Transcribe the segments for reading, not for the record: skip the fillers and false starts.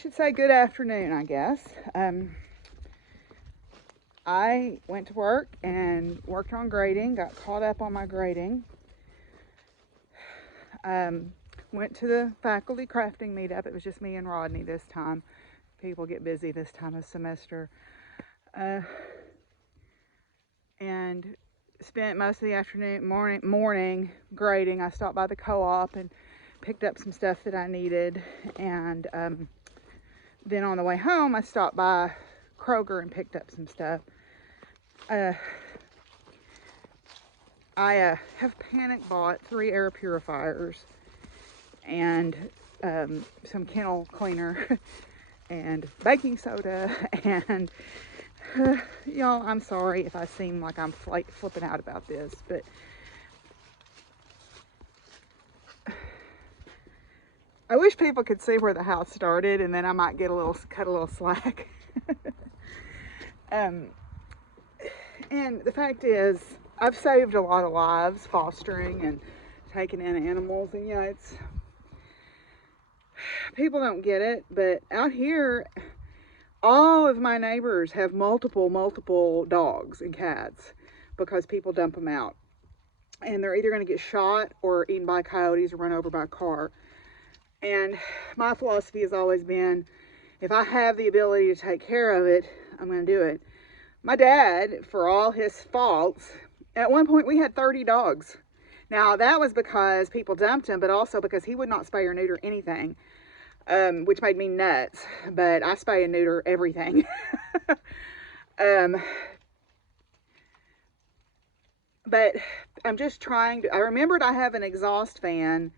should say good afternoon, I guess. I went to work and worked on grading, got caught up on my grading. Went to the faculty crafting meetup. It was just me and Rodney this time. People get busy this time of semester. And spent most of the afternoon, morning grading. I stopped by the co-op and picked up some stuff that I needed. And then on the way home, I stopped by Kroger and picked up some stuff. I have panic bought 3 air purifiers and some kennel cleaner and baking soda, and y'all, I'm sorry if I seem like I'm flipping out about this, but I wish people could see where the house started, and then I might get cut a little slack. And the fact is, I've saved a lot of lives fostering and taking in animals, and it's, people don't get it, but out here, all of my neighbors have multiple dogs and cats because people dump them out, and they're either going to get shot or eaten by coyotes or run over by a car. And my philosophy has always been, if I have the ability to take care of it, I'm going to do it. My dad, for all his faults, at one point we had 30 dogs. Now, that was because people dumped him, but also because he would not spay or neuter anything, which made me nuts. But I spay and neuter everything. But I'm just trying to, I remembered I have an exhaust fan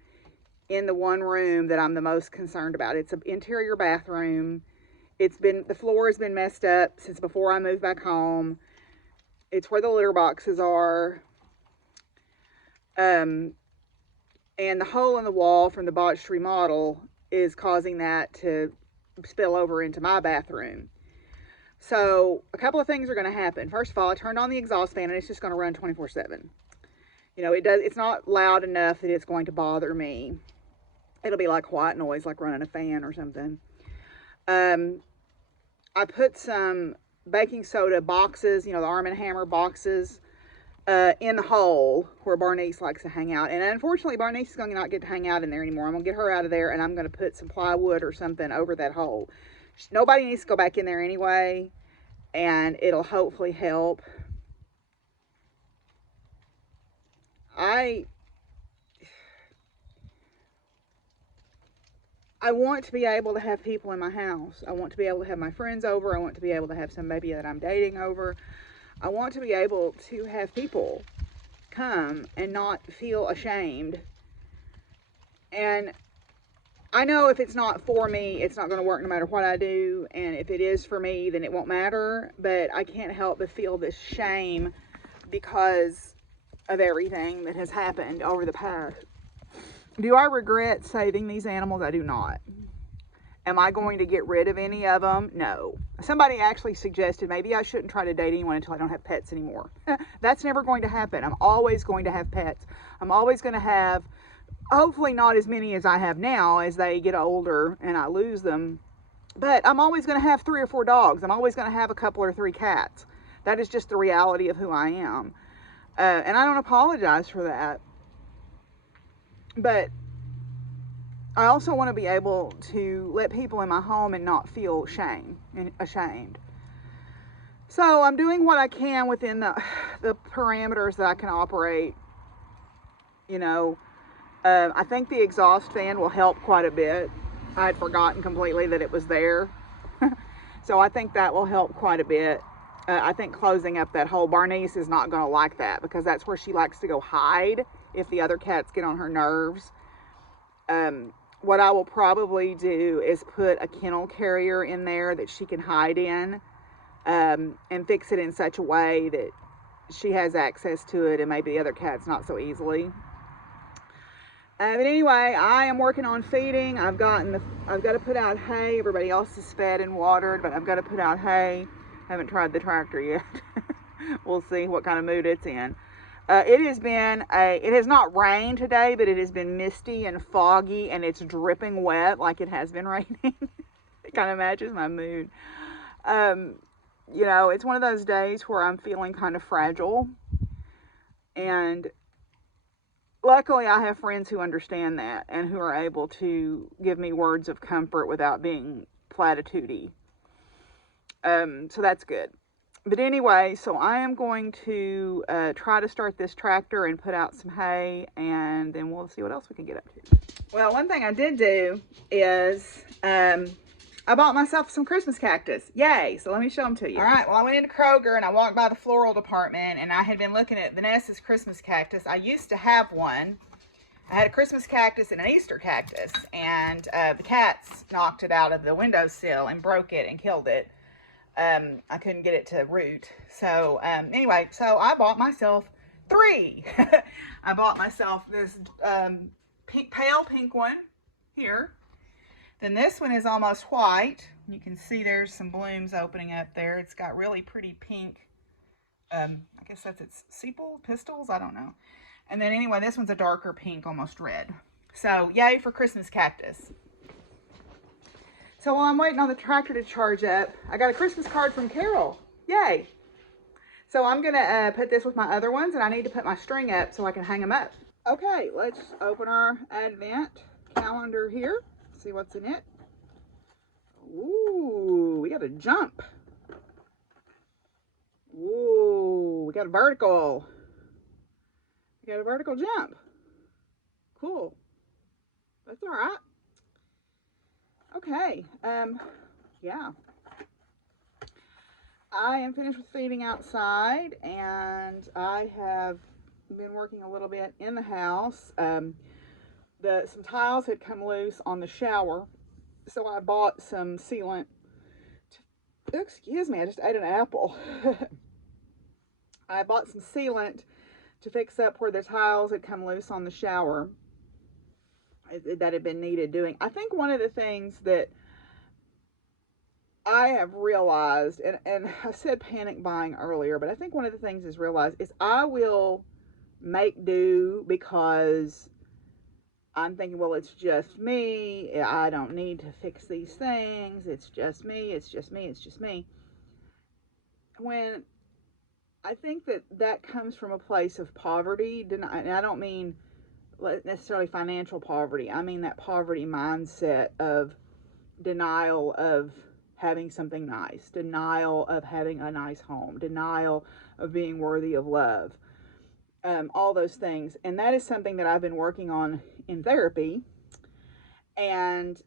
in the one room that I'm the most concerned about. It's an interior bathroom. The floor has been messed up since before I moved back home. It's where the litter boxes are. And the hole in the wall from the botched remodel is causing that to spill over into my bathroom. So a couple of things are going to happen. First of all, I turned on the exhaust fan and it's just going to run 24/7. It's not loud enough that it's going to bother me. It'll be like white noise, like running a fan or something. I put some baking soda boxes, the Arm & Hammer boxes, in the hole where Barnice likes to hang out. And unfortunately, Barnice is going to not get to hang out in there anymore. I'm going to get her out of there, and I'm going to put some plywood or something over that hole. Nobody needs to go back in there anyway, and it'll hopefully help. I want to be able to have people in my house. I want to be able to have my friends over. I want to be able to have somebody that I'm dating over. I want to be able to have people come and not feel ashamed. And I know if it's not for me, it's not going to work no matter what I do. And if it is for me, then it won't matter. But I can't help but feel this shame because of everything that has happened over the past. Do I regret saving these animals? I do not. Am I going to get rid of any of them? No. Somebody actually suggested maybe I shouldn't try to date anyone until I don't have pets anymore. That's never going to happen. I'm always going to have pets. I'm always going to have, hopefully not as many as I have now as they get older and I lose them. But I'm always going to have 3 or 4 dogs. I'm always going to have a couple or 3 cats. That is just the reality of who I am. And I don't apologize for that. But I also want to be able to let people in my home and not feel ashamed. So I'm doing what I can within the parameters that I can operate. I think the exhaust fan will help quite a bit. I had forgotten completely that it was there. So I think that will help quite a bit. I think closing up that hole, Barnice is not going to like that because that's where she likes to go hide if the other cats get on her nerves. What I will probably do is put a kennel carrier in there that she can hide in, and fix it in such a way that she has access to it and maybe the other cats not so easily. But anyway, I am working on feeding. I've got to put out hay. Everybody else is fed and watered, but I've got to put out hay. Haven't tried the tractor yet. We'll see what kind of mood it's in. It has not rained today, but it has been misty and foggy, and it's dripping wet like it has been raining. It kind of matches my mood. You know, it's one of those days where I'm feeling kind of fragile. And luckily, I have friends who understand that and who are able to give me words of comfort without being platitude-y. So that's good. But anyway, so I am going to try to start this tractor and put out some hay, and then we'll see what else we can get up to. Well, one thing I did do is I bought myself some Christmas cactus. Yay! So let me show them to you. All right, well, I went into Kroger and I walked by the floral department, and I had been looking at Vanessa's Christmas cactus. I used to have one. I had a Christmas cactus and an Easter cactus, and the cats knocked it out of the windowsill and broke it and killed it. I couldn't get it to root. So anyway, so I bought myself 3. I bought myself this pale pink one here. Then this one is almost white. You can see there's some blooms opening up there. It's got really pretty pink, I guess that's its sepal, pistils, I don't know. And then anyway, this one's a darker pink, almost red. So yay for Christmas cactus. So while I'm waiting on the tractor to charge up, I got a Christmas card from Carol. Yay. So I'm going to put this with my other ones, and I need to put my string up so I can hang them up. Okay, let's open our Advent calendar here. See what's in it. Ooh, we got a jump. Ooh, we got a vertical. We got a vertical jump. Cool. That's all right. Okay, yeah. I am finished with feeding outside, and I have been working a little bit in the house. Some tiles had come loose on the shower, so I bought some sealant. Excuse me, I just ate an apple. I bought some sealant to fix up where the tiles had come loose on the shower that had been needed doing. I think one of the things that I have realized, and I said panic buying earlier, but I think one of the things is realized is I will make do because I'm thinking, well, it's just me. I don't need to fix these things. It's just me. It's just me. It's just me. When I think that comes from a place of poverty, and I don't mean necessarily financial poverty. I mean that poverty mindset of denial of having something nice, denial of having a nice home, denial of being worthy of love, all those things. And that is something that I've been working on in therapy, and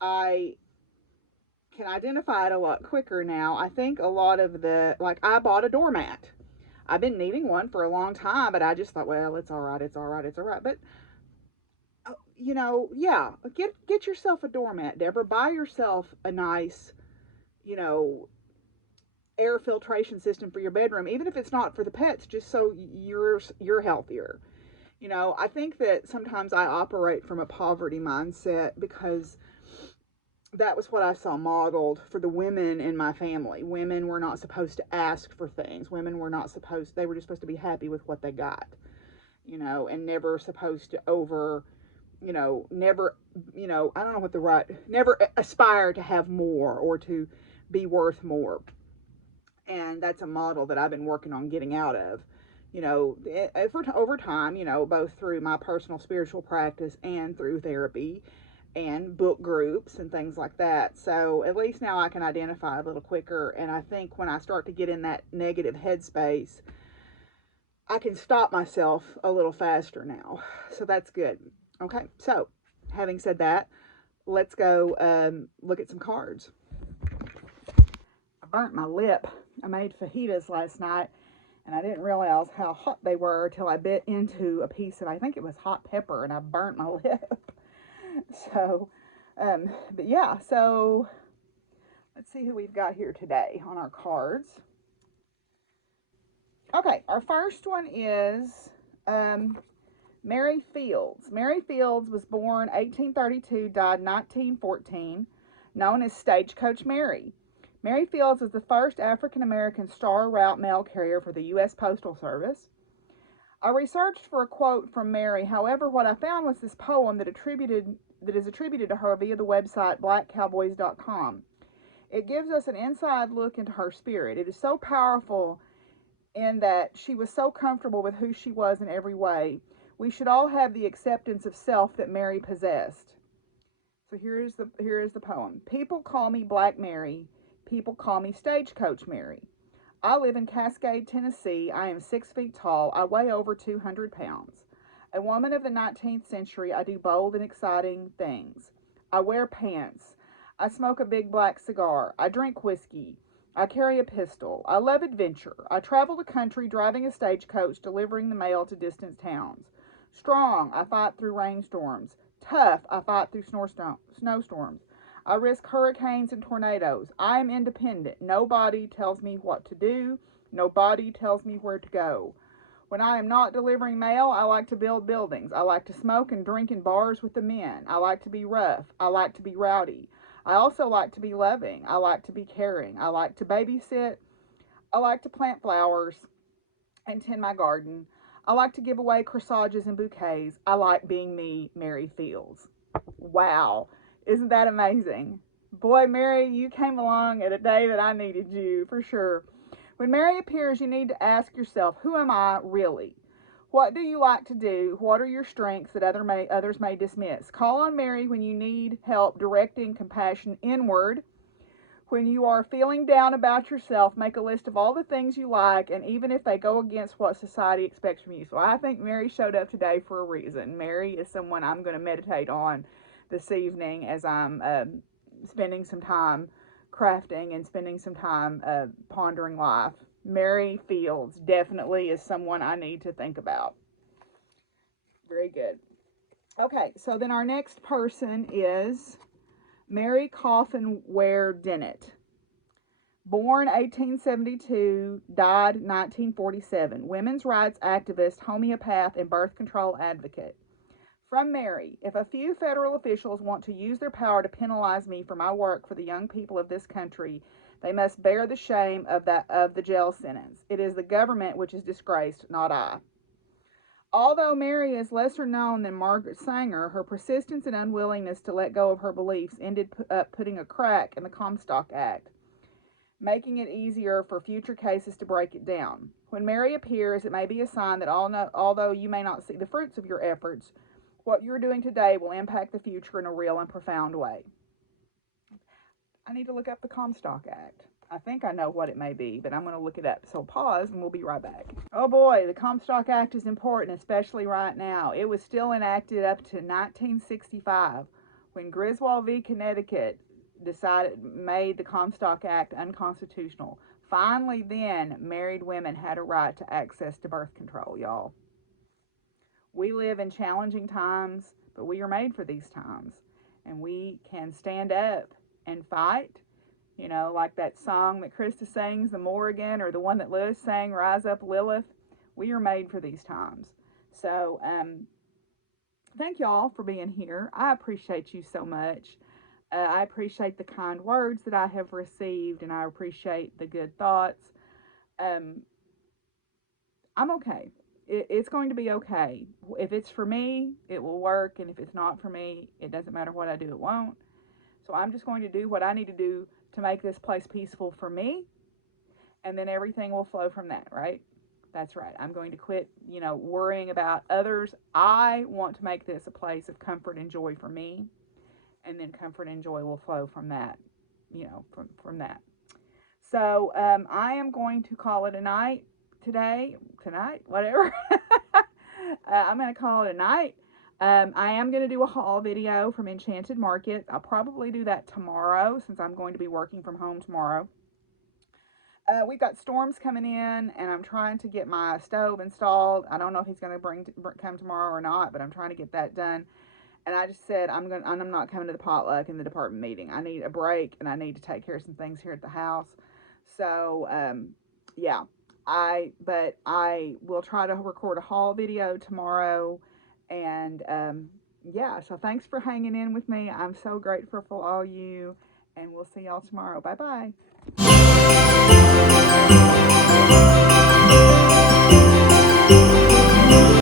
I can identify it a lot quicker now. I think a lot of I bought a doormat. I've been needing one for a long time, but I just thought, well, it's all right, it's all right, it's all right. But, you know, yeah, get yourself a doormat, Deborah. Buy yourself a nice, you know, air filtration system for your bedroom, even if it's not for the pets, just so you're healthier. You know, I think that sometimes I operate from a poverty mindset because that was what I saw modeled for the women in my family. Women were not supposed to ask for things. Women were not supposed, they were just supposed to be happy with what they got, you know, and never supposed to never, I don't know what never aspire to have more or to be worth more. And that's a model that I've been working on getting out of, you know, over time, you know, both through my personal spiritual practice and through therapy and book groups and things like that. So at least now I can identify a little quicker. And I think when I start to get in that negative headspace, I can stop myself a little faster now. So that's good. Okay. So having said that, let's go look at some cards. I burnt my lip. I made fajitas last night, and I didn't realize how hot they were until I bit into a piece of, I think it was hot pepper, and I burnt my lip. So, but yeah, so let's see who we've got here today on our cards. Okay, our first one is Mary Fields. Mary Fields was born 1832, died 1914, known as Stagecoach Mary. Mary Fields was the first African-American star route mail carrier for the U.S. Postal Service. I researched for a quote from Mary. However, what I found was this poem that is attributed to her via the website blackcowboys.com. It gives us an inside look into her spirit. It is so powerful in that she was so comfortable with who she was in every way. We should all have the acceptance of self that Mary possessed. So here is the poem. People call me Black Mary. People call me Stagecoach Mary. I live in Cascade, Tennessee. I am 6 feet tall. I weigh over 200 pounds. A woman of the 19th century, I do bold and exciting things. I wear pants. I smoke a big black cigar. I drink whiskey. I carry a pistol. I love adventure. I travel the country driving a stagecoach, delivering the mail to distant towns. Strong, I fight through rainstorms. Tough, I fight through snowstorms. I risk hurricanes and tornadoes. I am independent. Nobody tells me what to do. Nobody tells me where to go. When I am not delivering mail, I like to build buildings. I like to smoke and drink in bars with the men. I like to be rough. I like to be rowdy. I also like to be loving. I like to be caring. I like to babysit. I like to plant flowers and tend my garden. I like to give away corsages and bouquets. I like being me, Mary Fields. Wow. Isn't that amazing? Boy, Mary, you came along at a day that I needed you, for sure. When Mary appears, you need to ask yourself, who am I really? What do you like to do? What are your strengths that others may dismiss? Call on Mary when you need help directing compassion inward. When you are feeling down about yourself, make a list of all the things you like, and even if they go against what society expects from you. So I think Mary showed up today for a reason. Mary is someone I'm going to meditate on this evening as I'm spending some time crafting and spending some time pondering life. Mary Fields definitely is someone I need to think about. Very good. Okay, so then our next person is Mary Coffin Ware Dennett. Born 1872, died 1947. Women's rights activist, homeopath, and birth control advocate. From Mary, if a few federal officials want to use their power to penalize me for my work for the young people of this country, they must bear the shame of the jail sentence. It is the government which is disgraced, not I. Although Mary is lesser known than Margaret Sanger, her persistence and unwillingness to let go of her beliefs ended up putting a crack in the Comstock Act, making it easier for future cases to break it down. When Mary appears, it may be a sign that although you may not see the fruits of your efforts, what you're doing today will impact the future in a real and profound way. I need to look up the Comstock Act. I think I know what it may be, but I'm going to look it up. So pause and we'll be right back. Oh boy, the Comstock Act is important, especially right now. It was still enacted up to 1965 when Griswold v. Connecticut made the Comstock Act unconstitutional. Finally then, married women had a right to access to birth control, y'all. We live in challenging times, but we are made for these times. And we can stand up and fight. You know, like that song that Krista sings, The Morrigan, or the one that Lewis sang, Rise Up Lilith. We are made for these times. So, thank y'all for being here. I appreciate you so much. I appreciate the kind words that I have received, and I appreciate the good thoughts. I'm okay. It's going to be okay. If it's for me, it will work, and if it's not for me, it doesn't matter what I do, it won't. So I'm just going to do what I need to do to make this place peaceful for me, and then everything will flow from that, right? That's right. I'm going to quit, worrying about others. I want to make this a place of comfort and joy for me, and then comfort and joy will flow from that, from that. So I am going to call it a night tonight, whatever. I'm going to call it a night. I am going to do a haul video from Enchanted Market. I'll probably do that tomorrow since I'm going to be working from home tomorrow. We've got storms coming in, and I'm trying to get my stove installed. I don't know if he's going to come tomorrow or not, but I'm trying to get that done. And I just said I'm not coming to the potluck and the department meeting. I need a break, and I need to take care of some things here at the house. So yeah, I will try to record a haul video tomorrow. And yeah, so thanks for hanging in with me. I'm so grateful for all you, and we'll see y'all tomorrow. Bye bye.